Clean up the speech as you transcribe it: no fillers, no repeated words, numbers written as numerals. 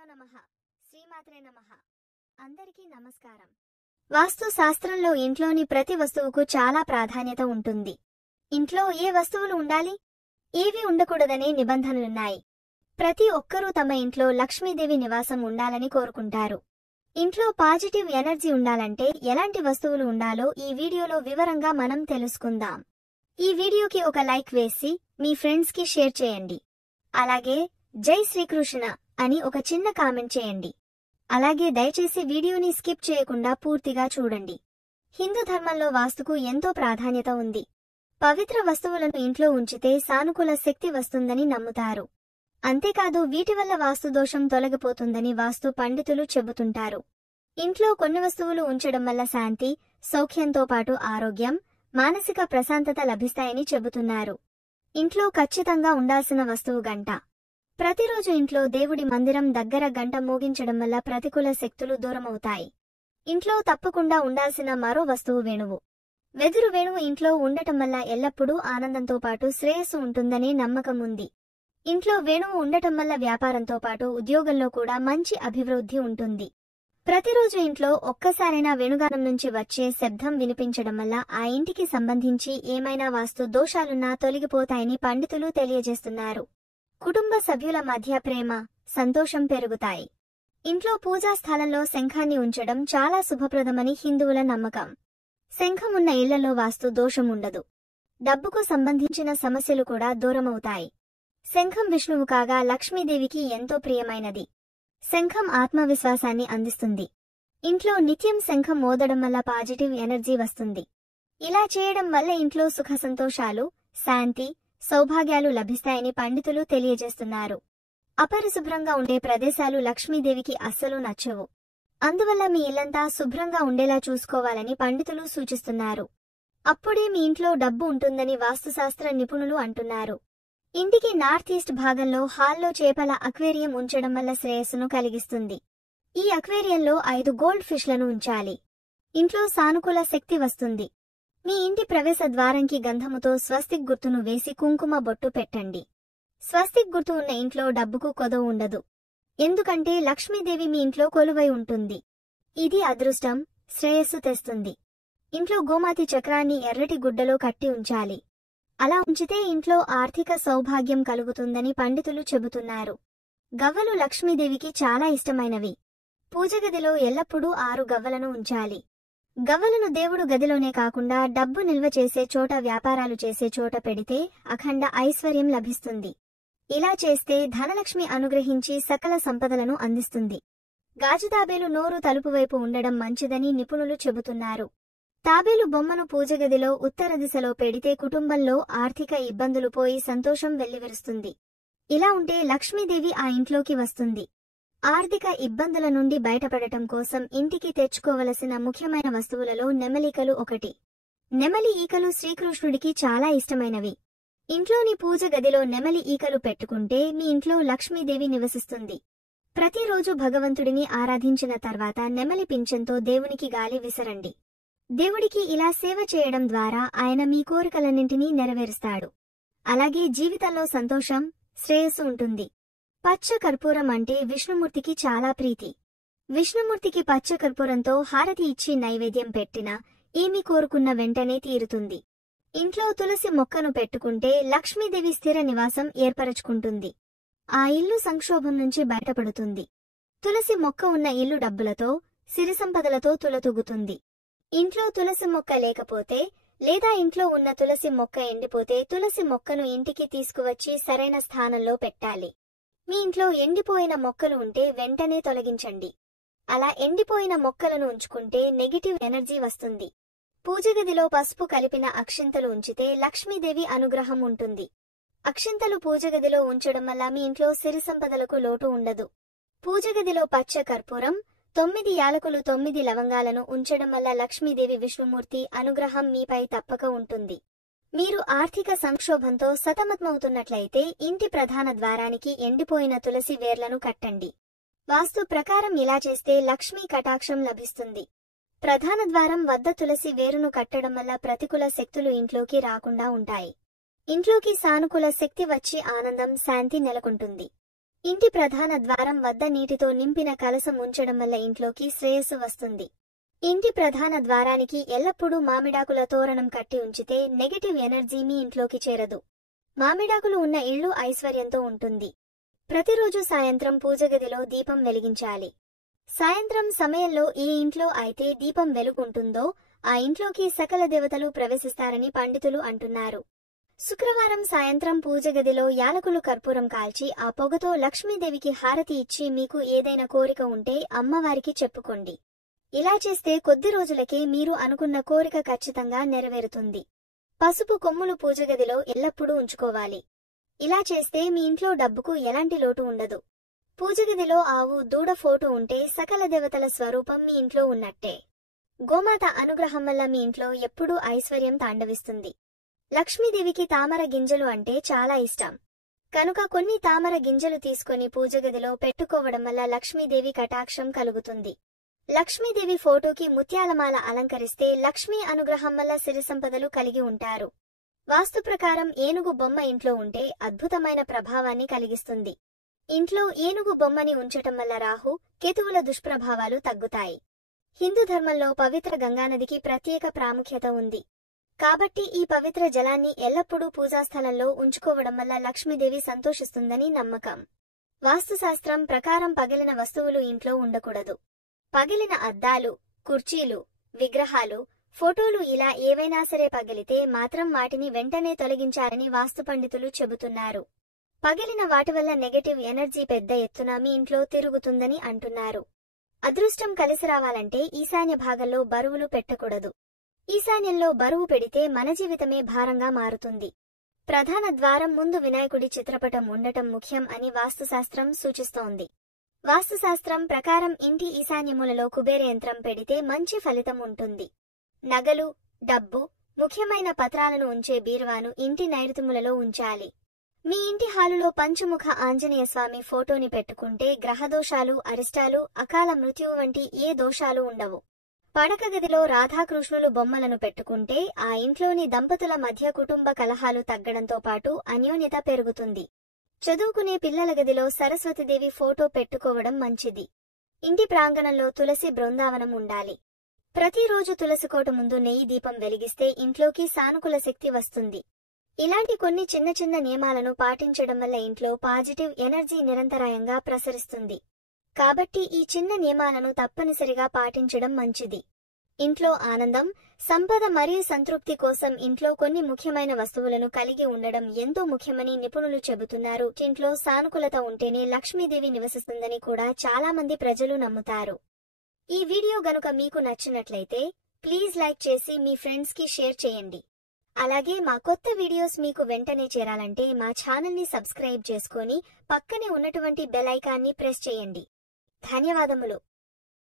గురుభ్యో నమః శ్రీమాత్రే నమః. అందరికీ నమస్కారం. వాస్తు శాస్త్రంలో ఇంట్లోని ప్రతి వస్తువుకు చాలా ప్రాధాన్యత ఉంటుంది. ఇంట్లో ఏ వస్తువులు ఉండాలి, ఏవి ఉండకూడదనే నిబంధనలున్నాయి. ప్రతి ఒక్కరూ తమ ఇంట్లో లక్ష్మీదేవి నివాసం ఉండాలని కోరుకుంటారు. ఇంట్లో పాజిటివ్ ఎనర్జీ ఉండాలంటే ఎలాంటి వస్తువులు ఉండాలో ఈ వీడియోలో వివరంగా మనం తెలుసుకుందాం. ఈ వీడియోకి ఒక లైక్ వేసి మీ ఫ్రెండ్స్ కి షేర్ చేయండి. అలాగే జై శ్రీకృష్ణ అని ఒక చిన్న కామెంట్ చేయండి. అలాగే దయచేసి వీడియోని స్కిప్ చేయకుండా పూర్తిగా చూడండి. హిందూ ధర్మంలో వాస్తుకు ఎంతో ప్రాధాన్యత ఉంది. పవిత్ర వస్తువులను ఇంట్లో ఉంచితే సానుకూల శక్తి వస్తుందని నమ్ముతారు. అంతేకాదు వీటి వల్ల వాస్తు దోషం తొలగిపోతుందని వాస్తు పండితులు చెబుతుంటారు. ఇంట్లో కొన్ని వస్తువులు ఉంచడం వల్ల శాంతి, సౌఖ్యంతో పాటు ఆరోగ్యం, మానసిక ప్రశాంతత లభిస్తాయని చెబుతున్నారు. ఇంట్లో ఖచ్చితంగా ఉండాల్సిన వస్తువు గంట. ప్రతిరోజు ఇంట్లో దేవుడి మందిరం దగ్గర గంట మోగించడం వల్ల ప్రతికూల శక్తులు దూరమవుతాయి. ఇంట్లో తప్పకుండా ఉండాల్సిన మరో వస్తువు వేణువు. వెదురు వేణువు ఇంట్లో ఉండటం వల్ల ఎల్లప్పుడూ ఆనందంతో పాటు శ్రేయస్సు ఉంటుందనే నమ్మకం ఉంది. ఇంట్లో వేణువు ఉండటం వల్ల వ్యాపారంతో పాటు ఉద్యోగంలో కూడా మంచి అభివృద్ధి ఉంటుంది. ప్రతిరోజు ఇంట్లో ఒక్కసారైనా వేణుగానం నుంచి వచ్చే శబ్దం వినిపించడం వల్ల ఆ ఇంటికి సంబంధించి ఏమైనా వాస్తు దోషాలున్నా తొలగిపోతాయని పండితులు తెలియజేస్తున్నారు. కుటుంబ సభ్యుల మధ్య ప్రేమ, సంతోషం పెరుగుతాయి. ఇంట్లో పూజా స్థలంలో శంఖాన్ని ఉంచడం చాలా శుభప్రదమని హిందువుల నమ్మకం. శంఖం ఉన్న ఇళ్లలో వాస్తు దోషం ఉండదు. డబ్బుకు సంబంధించిన సమస్యలు కూడా దూరమవుతాయి. శంఖం విష్ణువు కాగా లక్ష్మీదేవికి ఎంతో ప్రియమైనది. శంఖం ఆత్మవిశ్వాసాన్ని అందిస్తుంది. ఇంట్లో నిత్యం శంఖం మోదడం వల్ల పాజిటివ్ ఎనర్జీ వస్తుంది. ఇలా చేయడం వల్ల ఇంట్లో సుఖ సంతోషాలు, శాంతి, సౌభాగ్యాలు లభిస్తాయని పండితులు తెలియజేస్తున్నారు. అపరిశుభ్రంగా ఉండే ప్రదేశాలు లక్ష్మీదేవికి అస్సలు నచ్చవు. అందువల్ల మీ ఇల్లంతా శుభ్రంగా ఉండేలా చూసుకోవాలని పండితులు సూచిస్తున్నారు. అప్పుడే మీ ఇంట్లో డబ్బు ఉంటుందని వాస్తుశాస్త్ర నిపుణులు అంటున్నారు. ఇంటికి నార్త్ ఈస్ట్ భాగంలో హాల్లో చేపల అక్వేరియం ఉంచడం వల్ల శ్రేయస్సును కలిగిస్తుంది. ఈ అక్వేరియంలో 5 గోల్డ్ ఫిష్లను ఉంచాలి. ఇంట్లో సానుకూల శక్తి వస్తుంది. మీ ఇంటి ప్రవేశ ద్వారంకి గంధముతో స్వస్తిక్ గుర్తును వేసి కుంకుమ బొట్టు పెట్టండి. స్వస్తిక్ గుర్తు ఉన్న ఇంట్లో డబ్బుకు కొదవ ఉండదు. ఎందుకంటే లక్ష్మీదేవి మీ ఇంట్లో కొలువై ఉంటుంది. ఇది అదృష్టం, శ్రేయస్సు తెస్తుంది. ఇంట్లో గోమాతి చక్రాన్ని ఎర్రటి గుడ్డలో కట్టి ఉంచాలి. అలా ఉంచితే ఇంట్లో ఆర్థిక సౌభాగ్యం కలుగుతుందని పండితులు చెబుతున్నారు. గవ్వలు లక్ష్మీదేవికి చాలా ఇష్టమైనవి. పూజగదిలో ఎల్లప్పుడూ 6 గవ్వలను ఉంచాలి. గవ్వలను దేవుడు గదిలోనే కాకుండా డబ్బు నిల్వ చేసే చోట, వ్యాపారాలు చేసే చోట పెడితే అఖండ ఐశ్వర్యం లభిస్తుంది. ఇలా చేస్తే ధనలక్ష్మి అనుగ్రహించి సకల సంపదలను అందిస్తుంది. గాజు తాబేలు నోరు తలుపు వైపు ఉండడం మంచిదని నిపుణులు చెబుతున్నారు. తాబేలు బొమ్మను పూజగదిలో ఉత్తర దిశలో పెడితే కుటుంబంలో ఆర్థిక ఇబ్బందులు పోయి సంతోషం వెల్లివిరుస్తుంది. ఇలా ఉంటే లక్ష్మీదేవి ఆ ఇంట్లోకి వస్తుంది. ఆర్థిక ఇబ్బందుల నుండి బయటపడటం కోసం ఇంటికి తెచ్చుకోవలసిన ముఖ్యమైన వస్తువులలో నెమలికలు ఒకటి. నెమలి ఈకలు శ్రీకృష్ణుడికి చాలా ఇష్టమైనవి. ఇంట్లోని పూజ గదిలో నెమలి ఈకలు పెట్టుకుంటే మీ ఇంట్లో లక్ష్మీదేవి నివసిస్తుంది. ప్రతిరోజు భగవంతుడిని ఆరాధించిన తర్వాత నెమలి పింఛంతో దేవునికి గాలి విసరండి. దేవుడికి ఇలా సేవ చేయడం ద్వారా ఆయన మీ కోరికలన్నింటినీ నెరవేరుస్తాడు. అలాగే జీవితంలో సంతోషం, శ్రేయస్సు ఉంటుంది. పచ్చ కర్పూరం అంటే విష్ణుమూర్తికి చాలా ప్రీతి. విష్ణుమూర్తికి పచ్చ కర్పూరంతో హారతి ఇచ్చి నైవేద్యం పెట్టినా ఏమి కోరుకున్న వెంటనే తీరుతుంది. ఇంట్లో తులసి మొక్కను పెట్టుకుంటే లక్ష్మీదేవి స్థిర నివాసం ఏర్పరచుకుంటుంది. ఆ ఇల్లు సంక్షోభం నుంచి బయటపడుతుంది. తులసి మొక్క ఉన్న ఇల్లు డబ్బులతో, సిరి సంపదలతో తులతూగుతుంది. ఇంట్లో తులసి మొక్క లేకపోతే లేదా ఇంట్లో ఉన్న తులసి మొక్క ఎండిపోతే తులసి మొక్కను ఇంటికి తీసుకువచ్చి సరైన స్థానంలో పెట్టాలి. మీ ఇంట్లో ఎండిపోయిన మొక్కలు ఉంటే వెంటనే తొలగించండి. అలా ఎండిపోయిన మొక్కలను ఉంచుకుంటే నెగిటివ్ ఎనర్జీ వస్తుంది. పూజగదిలో పసుపు కలిపిన అక్షింతలు ఉంచితే లక్ష్మీదేవి అనుగ్రహం ఉంటుంది. అక్షింతలు పూజగదిలో ఉంచడం వల్ల మీ ఇంట్లో సిరి సంపదలకు లోటు ఉండదు. పూజగదిలో పచ్చ కర్పూరం, 9 యాలకులు, 9 లవంగాలను ఉంచడం వల్ల లక్ష్మీదేవి విష్ణుమూర్తి అనుగ్రహం మీపై తప్పక ఉంటుంది. మీరు ఆర్థిక సంక్షోభంతో సతమతమవుతున్నట్లయితే ఇంటి ప్రధాన ద్వారానికి ఎండిపోయిన తులసి వేర్లను కట్టండి. వాస్తు ప్రకారం ఇలా చేస్తే లక్ష్మీ కటాక్షం లభిస్తుంది. ప్రధాన ద్వారం వద్ద తులసి వేరును కట్టడం వల్ల ప్రతికూల శక్తులు ఇంట్లోకి రాకుండా ఉంటాయి. ఇంట్లోకి సానుకూల శక్తి వచ్చి ఆనందం, శాంతి నెలకొంటుంది. ఇంటి ప్రధాన ద్వారం వద్ద నీటితో నింపిన కలశం ఉంచడం వల్ల ఇంట్లోకి శ్రేయస్సు వస్తుంది. ఇంటి ప్రధాన ద్వారానికి ఎల్లప్పుడూ మామిడాకుల తోరణం కట్టి ఉంచితే నెగటివ్ ఎనర్జీ మీ ఇంట్లోకి చేరదు. మామిడాకులు ఉన్న ఇల్లు ఐశ్వర్యంతో ఉంటుంది. ప్రతిరోజు సాయంత్రం పూజగదిలో దీపం వెలిగించాలి. సాయంత్రం సమయంలో ఏ ఇంట్లో అయితే దీపం వెలుగుంటుందో ఆ ఇంట్లోకి సకల దేవతలు ప్రవేశిస్తారని పండితులు అంటున్నారు. శుక్రవారం సాయంత్రం పూజగదిలో యాలకులు కర్పూరం కాల్చి ఆ పొగతో లక్ష్మీదేవికి హారతి ఇచ్చి మీకు ఏదైనా కోరిక ఉంటే అమ్మవారికి చెప్పుకోండి. ఇలా చేస్తే కొద్ది రోజులకే మీరు అనుకున్న కోరిక ఖచ్చితంగా నెరవేరుతుంది. పసుపు కొమ్ములు పూజగదిలో ఎల్లప్పుడూ ఉంచుకోవాలి. ఇలా చేస్తే మీ ఇంట్లో డబ్బుకు ఎలాంటి లోటు ఉండదు. పూజగదిలో ఆవు, దూడ ఫోటో ఉంటే సకల దేవతల స్వరూపం మీ ఇంట్లో ఉన్నట్టే. గోమాత అనుగ్రహం వల్ల మీ ఇంట్లో ఎప్పుడూ ఐశ్వర్యం తాండవిస్తుంది. లక్ష్మీదేవికి తామర గింజలు అంటే చాలా ఇష్టం. కనుక కొన్ని తామర గింజలు తీసుకొని పూజగదిలో పెట్టుకోవడం వల్ల లక్ష్మీదేవి కటాక్షం కలుగుతుంది. లక్ష్మీదేవి ఫోటోకి ముత్యాలమాల అలంకరిస్తే లక్ష్మీ అనుగ్రహం వల్ల సిరి సంపదలు కలిగి ఉంటారు. వాస్తు ప్రకారం ఏనుగు బొమ్మ ఇంట్లో ఉంటే అద్భుతమైన ప్రభావాన్ని కలిగిస్తుంది. ఇంట్లో ఏనుగు బొమ్మని ఉంచటం వల్ల రాహు, కేతువుల దుష్ప్రభావాలు తగ్గుతాయి. హిందూ ధర్మంలో పవిత్ర గంగానదికి ప్రత్యేక ప్రాముఖ్యత ఉంది. కాబట్టి ఈ పవిత్ర జలాన్ని ఎల్లప్పుడూ పూజాస్థలంలో ఉంచుకోవడం వల్ల లక్ష్మీదేవి సంతోషిస్తుందని నమ్మకం. వాస్తుశాస్త్రం ప్రకారం పగిలిన వస్తువులు ఇంట్లో ఉండకూడదు. పగిలిన అద్దాలు, కుర్చీలు, విగ్రహాలు, ఫోటోలు ఇలా ఏవైనా సరే పగిలితే మాత్రం వాటిని వెంటనే తొలగించాలని వాస్తు పండితులు చెబుతున్నారు. పగిలిన వాటి వల్ల నెగటివ్ ఎనర్జీ పెద్ద ఎత్తున మీ ఇంట్లో తిరుగుతుందని అంటున్నారు. అదృష్టం కలిసి రావాలంటే ఈశాన్య భాగంలో బరువులు పెట్టకూడదు. ఈశాన్యంలో బరువు పెడితే మన జీవితమే భారంగా మారుతుంది. ప్రధాన ద్వారం ముందు వినాయకుడి చిత్రపటం ఉండటం ముఖ్యం అని వాస్తుశాస్త్రం సూచిస్తోంది. వాస్తుశాస్త్రం ప్రకారం ఇంటి ఈశాన్యమూలలో కుబేర యంత్రం పెడితే మంచి ఫలితం ఉంటుంది. నగలు, డబ్బు, ముఖ్యమైన పత్రాలను ఉంచే బీరువాను ఇంటి నైరుతిమూలలో ఉంచాలి. మీ ఇంటి హాలులో పంచముఖ ఆంజనేయ స్వామి ఫోటోని పెట్టుకుంటే గ్రహదోషాలు, అరిష్టాలు, అకాల మృత్యువు వంటి ఏ దోషాలు ఉండవు. పడక గదిలో రాధాకృష్ణులు బొమ్మలను పెట్టుకుంటే ఆ ఇంట్లోని దంపతుల మధ్య కుటుంబ కలహాలు తగ్గడంతో పాటు అన్యోన్యత పెరుగుతుంది. చదువుకునే పిల్లల గదిలో సరస్వతీదేవి ఫోటో పెట్టుకోవడం మంచిది. ఇంటి ప్రాంగణంలో తులసి బృందావనం ఉండాలి. ప్రతిరోజు తులసికోట ముందు నెయ్యి దీపం వెలిగిస్తే ఇంట్లోకి సానుకూల శక్తి వస్తుంది. ఇలాంటి కొన్ని చిన్న చిన్న నియమాలను పాటించడం వల్ల ఇంట్లో పాజిటివ్ ఎనర్జీ నిరంతరాయంగా ప్రసరిస్తుంది. కాబట్టి ఈ చిన్న నియమాలను తప్పనిసరిగా పాటించడం మంచిది. ఇంట్లో ఆనందం, సంపద మరియు సంతృప్తి కోసం ఇంట్లో కొన్ని ముఖ్యమైన వస్తువులను కలిగి ఉండడం ఎంతో ముఖ్యమని నిపుణులు చెబుతున్నారు. ఇంట్లో సానుకూలత ఉంటేనే లక్ష్మీదేవి నివసిస్తుందని కూడా చాలా మంది ప్రజలు నమ్ముతారు. ఈ వీడియో గనుక మీకు నచ్చినట్లయితే ప్లీజ్ లైక్ చేసి మీ ఫ్రెండ్స్ కి షేర్ చేయండి. అలాగే మా కొత్త వీడియోస్ మీకు వెంటనే చేరాలంటే మా ఛానల్ని సబ్స్క్రైబ్ చేసుకొని పక్కనే ఉన్నటువంటి బెల్ ఐకాన్ని ప్రెస్ చేయండి. ధన్యవాదములు.